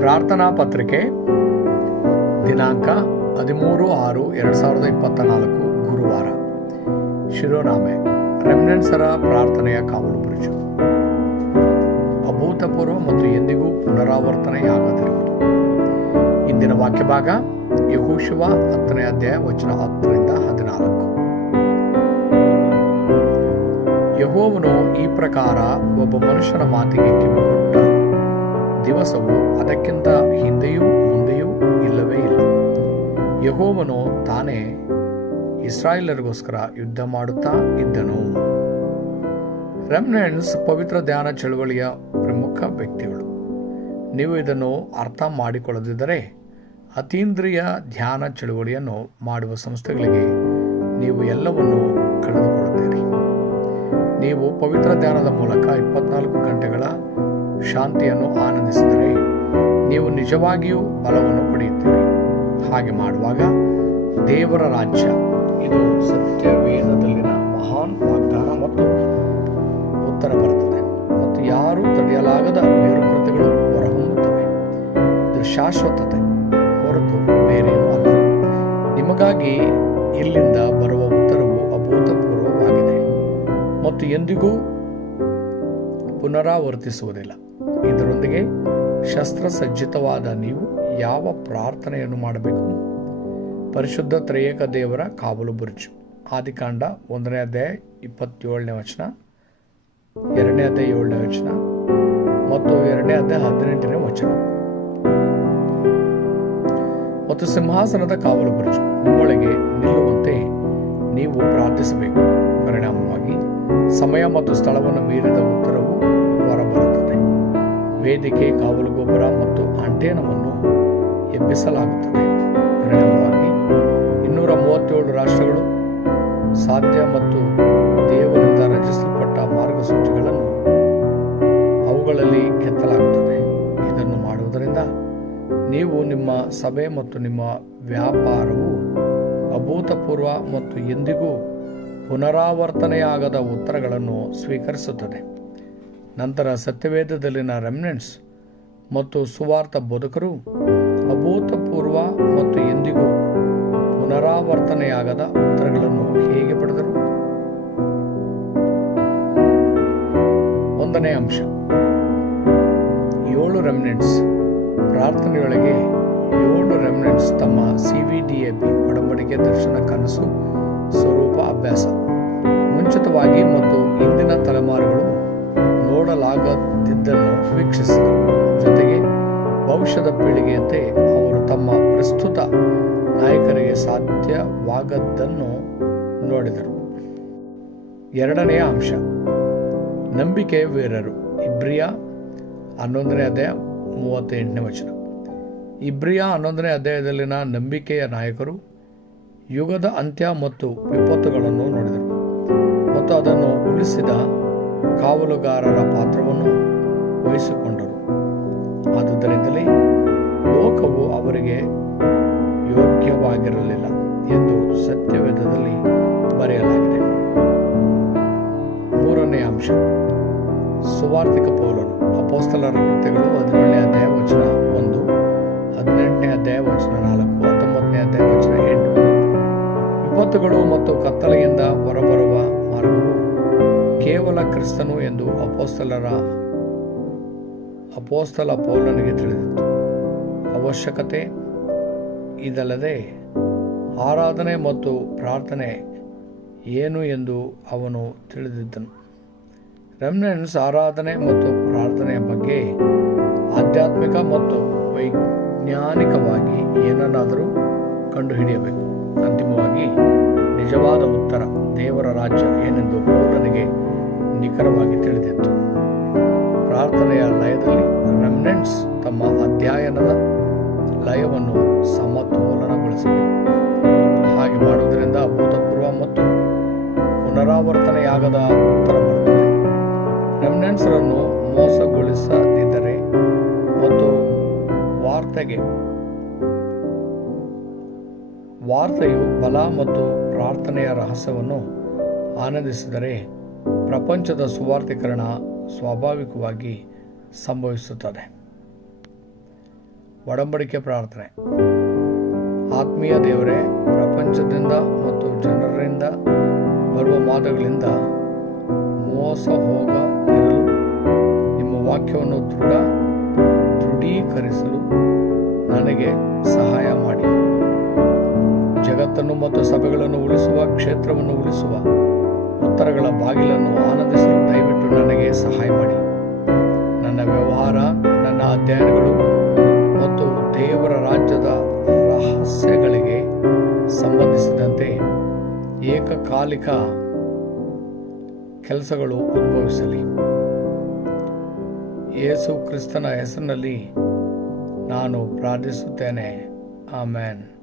ಪ್ರಾರ್ಥನಾ ಪತ್ರಿಕೆ ದಿನಾಂಕ 13/6/2024 ಗುರುವಾರ. ಶಿರೋನಾಮೆ: ರೆಮ್ನೆಂಟ್ಸರ ಪ್ರಾರ್ಥನೆಯ ಕಾವಲು ಬುರುಜು. ಅಭೂತಪೂರ್ವ ಮತ್ತು ಎಂದಿಗೂ ಪುನರಾವರ್ತನೆಯಾಗದಿರುವುದು. ಇಂದಿನ ವಾಕ್ಯ ಭಾಗ ಯೆಹೋಶುವ 10ನೇ ಅಧ್ಯಾಯ ವಚನ 10-14. ಯೆಹೋವನು ಈ ಪ್ರಕಾರ ಒಬ್ಬ ಮನುಷ್ಯನ ಮಾತಿಗೆ ಕಿವಿಗೊಟ್ಟ ದಿವಸವು ಅದಕ್ಕಿಂತ ಹಿಂದೆಯೂ ಮುಂದೆಯೂ ಇಲ್ಲವೇ ಇಲ್ಲ. ಯೆಹೋವನು ತಾನೇ ಇಸ್ರಾಯೇಲರಿಗೋಸ್ಕರ ಯುದ್ಧ ಮಾಡುತ್ತಾ ಇದ್ದನು. ರೆಮ್ನೆಂಟ್ಸ್ ಪವಿತ್ರ ಧ್ಯಾನ ಚಳುವಳಿಯ ಪ್ರಮುಖ ವ್ಯಕ್ತಿಗಳು. ನೀವು ಇದನ್ನು ಅರ್ಥ ಮಾಡಿಕೊಳ್ಳದಿದ್ದರೆ ಅತೀಂದ್ರಿಯ ಧ್ಯಾನ ಚಳುವಳಿಯನ್ನು ಮಾಡುವ ಸಂಸ್ಥೆಗಳಿಗೆ ನೀವು ಎಲ್ಲವನ್ನೂ ಕಳೆದುಕೊಳ್ಳುತ್ತೀರಿ. ನೀವು ಪವಿತ್ರ ಧ್ಯಾನದ ಮೂಲಕ 24 ಗಂಟೆಗಳ ಶಾಂತಿಯನ್ನು ಆನಂದಿಸಿದರೆ ನೀವು ನಿಜವಾಗಿಯೂ ಬಲವನ್ನು ಪಡೆಯುತ್ತೀರಿ. ಹಾಗೆ ಮಾಡುವಾಗ ದೇವರ ರಾಜ್ಯ, ಇದು ಸತ್ಯವೇದದಲ್ಲಿನ ಮಹಾನ್ ವಾಗ್ದಾನ ಮತ್ತು ಉತ್ತರ ಬರುತ್ತದೆ ಮತ್ತು ಯಾರೂ ತಡೆಯಲಾಗದ ಮೇರುಕೃತಿಗಳು ಹೊರಹೊಮ್ಮುತ್ತವೆ. ಇದು ಶಾಶ್ವತತೆ ಹೊರತು ಬೇರೇನೂ ಅಲ್ಲ. ನಿಮಗಾಗಿ ಇಲ್ಲಿಂದ ಬರುವ ಉತ್ತರವು ಅಭೂತಪೂರ್ವವಾಗಿದೆ ಮತ್ತು ಎಂದಿಗೂ ಪುನರಾವರ್ತಿಸುವುದಿಲ್ಲ. ಇದರೊಂದಿಗೆ ಶಸ್ತ್ರಸಜ್ಜಿತವಾದ ನೀವು ಯಾವ ಪ್ರಾರ್ಥನೆಯನ್ನು ಮಾಡಬೇಕು? ಪರಿಶುದ್ಧ ತ್ರಿಯೇಕ ದೇವರ ಕಾವಲು ಬುರುಜು. ಆದಿಕಾಂಡ 1ನೇ ಅಧ್ಯಾಯ 27ನೇ ವಚನ, 2ನೇ ಅಧ್ಯಾಯ 7ನೇ ವಚನ ಮತ್ತು 2ನೇ ಅಧ್ಯಾಯ 18ನೇ ವಚನ. ಮತ್ತು ಸಿಂಹಾಸನದ ಕಾವಲು ಬುರುಜು. ನಿಮ್ಮೊಳಗೆ ನಿಲ್ಲುವಂತೆ ನೀವು ಪ್ರಾರ್ಥಿಸಬೇಕು. ಪರಿಣಾಮವಾಗಿ ಸಮಯ ಮತ್ತು ಸ್ಥಳವನ್ನು ಮೀರಿದ ಉತ್ತರವು ಹೊರಬರುತ್ತದೆ. ವೇದಿಕೆ, ಕಾವಲು ಗೊಬ್ಬರ ಮತ್ತು ಆಂಟೇನವನ್ನು ಎಬ್ಬಿಸಲಾಗುತ್ತದೆ. ಪರಿಣಾಮವಾಗಿ 237 ರಾಷ್ಟ್ರಗಳು ಸಾಧ್ಯ ಮತ್ತು ದೇವರಿಂದ ರಚಿಸಲ್ಪಟ್ಟ ಮಾರ್ಗಸೂಚಿಗಳನ್ನು ಅವುಗಳಲ್ಲಿ ಕೆತ್ತಲಾಗುತ್ತದೆ. ಇದನ್ನು ಮಾಡುವುದರಿಂದ ನೀವು, ನಿಮ್ಮ ಸಭೆ ಮತ್ತು ನಿಮ್ಮ ವ್ಯಾಪಾರವು ಅಭೂತಪೂರ್ವ ಮತ್ತು ಎಂದಿಗೂ ಪುನರಾವರ್ತನೆಯಾಗದ ಉತ್ತರಗಳನ್ನು ಸ್ವೀಕರಿಸುತ್ತದೆ. ನಂತರ ಸತ್ಯವೇದದಲ್ಲಿನ ರೆಮ್ನೆಂಟ್ಸ್ ಮತ್ತು ಸುವಾರ್ಥ ಬೋಧಕರು ಅಭೂತಪೂರ್ವ ಮತ್ತು ಎಂದಿಗೂ ಪುನರಾವರ್ತನೆಯಾಗದ ಉತ್ತರಗಳನ್ನು ಹೇಗೆ ಪಡೆದರು? 1ನೇ ಅಂಶ: 7 ರೆಮ್ನೆಂಟ್ಸ್. ಪ್ರಾರ್ಥನೆಯೊಳಗೆ 7 ರೆಮ್ನೆಂಟ್ಸ್ ತಮ್ಮ CVDAB ಒಡಂಬಡಿಕೆ, ದರ್ಶನ, ಕನಸು, ಸ್ವರೂಪ, ಅಭ್ಯಾಸ ಮುಂಚಿತವಾಗಿ ಮತ್ತು ಇಂದಿನ ತಲೆಮಾರುಗಳು ನೋಡಲಾಗದಿದ್ದನ್ನು ವೀಕ್ಷಿಸಿದರು. ಜೊತೆಗೆ ಭವಿಷ್ಯದ ಪೀಳಿಗೆಯಂತೆ ಅವರು ತಮ್ಮ ಪ್ರಸ್ತುತ ನಾಯಕರಿಗೆ ಸಾಧ್ಯವಾಗದ್ದನ್ನು ನೋಡಿದರು. 2ನೇ ಅಂಶ: ನಂಬಿಕೆಯ ವೀರರು. ಇಬ್ರಿಯ 11ನೇ ಅಧ್ಯಾಯ 38ನೇ ವಚನ. ಇಬ್ರಿಯ 11ನೇ ಅಧ್ಯಾಯದಲ್ಲಿನ ನಂಬಿಕೆಯ ನಾಯಕರು ಯುಗದ ಅಂತ್ಯ ಮತ್ತು ವಿಪತ್ತುಗಳನ್ನು ನೋಡಿದರು ಮತ್ತು ಅದನ್ನು ಉಳಿಸಿದ ಕಾವಲುಗಾರರ ಪಾತ್ರವನ್ನು ವಹಿಸಿಕೊಂಡರು. ಆದುದರಿಂದಲೇ ಲೋಕವು ಅವರಿಗೆ ಯೋಗ್ಯವಾಗಿರಲಿಲ್ಲ ಎಂದು ಸತ್ಯವೇದದಲ್ಲಿ ಬರೆಯಲಾಗಿದೆ. 3ನೇ ಅಂಶ: ಸುವಾರ್ತಿಕ ಪೌಲನು. ಅಪೊಸ್ತಲರ ಕೃತ್ಯಗಳು 17ನೇ ಅಧ್ಯಾಯ ವಚನ 1, 18ನೇ ಅಧ್ಯಾಯ ವಚನ 4, 19ನೇ ಅಧ್ಯಾಯ ವಚನ 8. ವಿಪತ್ತುಗಳು ಮತ್ತು ಕತ್ತಲೆಯಿಂದ ಹೊರಬರುವ ಮಾರ್ಗವು ಕೇವಲ ಕ್ರಿಸ್ತನು ಎಂದು ಅಪೊಸ್ತಲ ಪೌಲನಿಗೆ ತಿಳಿದಿತ್ತು. ಅವಶ್ಯಕತೆ ಇದಲ್ಲದೆ ಆರಾಧನೆ ಮತ್ತು ಪ್ರಾರ್ಥನೆ ಏನು ಎಂದು ಅವನು ತಿಳಿದಿದ್ದನು. ರೆಮ್ನೆಂಟ್ಸ್ ಆರಾಧನೆ ಮತ್ತು ಪ್ರಾರ್ಥನೆಯ ಬಗ್ಗೆ ಆಧ್ಯಾತ್ಮಿಕ ಮತ್ತು ವೈಜ್ಞಾನಿಕವಾಗಿ ಏನನ್ನಾದರೂ ಕಂಡುಹಿಡಿಯಬೇಕು. ಅಂತಿಮವಾಗಿ ನಿಜವಾದ ಉತ್ತರ, ದೇವರ ರಾಜ್ಯ ಏನೆಂದು ಪೌಲನಿಗೆ ನಿಖರವಾಗಿ ತಿಳಿದಿತ್ತು. ಪ್ರಾರ್ಥನೆಯ ಲಯದಲ್ಲಿ ರೆಮ್ನೆಂಟ್ಸ್ ತಮ್ಮ ಅಧ್ಯಯನದ ಲಯವನ್ನು ಸಮತೋಲನಗೊಳಿಸಬೇಕು. ಹಾಗೆ ಮಾಡುವುದರಿಂದ ಅಭೂತಪೂರ್ವ ಮತ್ತು ಪುನರಾವರ್ತನೆಯಾಗದ ಉತ್ತರ ಬರುತ್ತದೆ. ರೆಮ್ನೆಂಟ್ಸರನ್ನು ಮೋಸಗೊಳಿಸದಿದ್ದರೆ ಮತ್ತು ವಾರ್ತೆಯು ಬಲ ಮತ್ತು ಪ್ರಾರ್ಥನೆಯ ರಹಸ್ಯವನ್ನು ಆನಂದಿಸಿದರೆ ಪ್ರಪಂಚದ ಸುವಾರ್ತೀಕರಣ ಸ್ವಾಭಾವಿಕವಾಗಿ ಸಂಭವಿಸುತ್ತದೆ. ಒಡಂಬಡಿಕೆ ಪ್ರಾರ್ಥನೆ. ಆತ್ಮೀಯ ದೇವರೇ, ಪ್ರಪಂಚದಿಂದ ಮತ್ತು ಜನರಿಂದ ಬರುವ ಮಾತುಗಳಿಂದ ಮೋಸ ಹೋಗದಿರಲು ನಿಮ್ಮ ವಾಕ್ಯವನ್ನು ದೃಢೀಕರಿಸಲು ನನಗೆ ಸಹಾಯ ಮಾಡಿ. ಜಗತ್ತನ್ನು ಮತ್ತು ಸಭೆಗಳನ್ನು ಉಳಿಸುವ, ಕ್ಷೇತ್ರವನ್ನು ಉಳಿಸುವ ಉತ್ತರಗಳ ಬಾಗಿಲನ್ನು ಆನಂದಿಸಲು ದಯವಿಟ್ಟು ನನಗೆ ಸಹಾಯ ಮಾಡಿ. ನನ್ನ ವ್ಯವಹಾರ, ನನ್ನ ಅಧ್ಯಯನಗಳು ಮತ್ತು ದೇವರ ರಾಜ್ಯದ ರಹಸ್ಯಗಳಿಗೆ ಸಂಬಂಧಿಸಿದಂತೆ ಏಕಕಾಲಿಕ ಕೆಲಸಗಳು ಉದ್ಭವಿಸಲಿ. ಯೇಸು ಕ್ರಿಸ್ತನ ಹೆಸರಿನಲ್ಲಿ ನಾನು ಪ್ರಾರ್ಥಿಸುತ್ತೇನೆ. ಆಮೆನ್.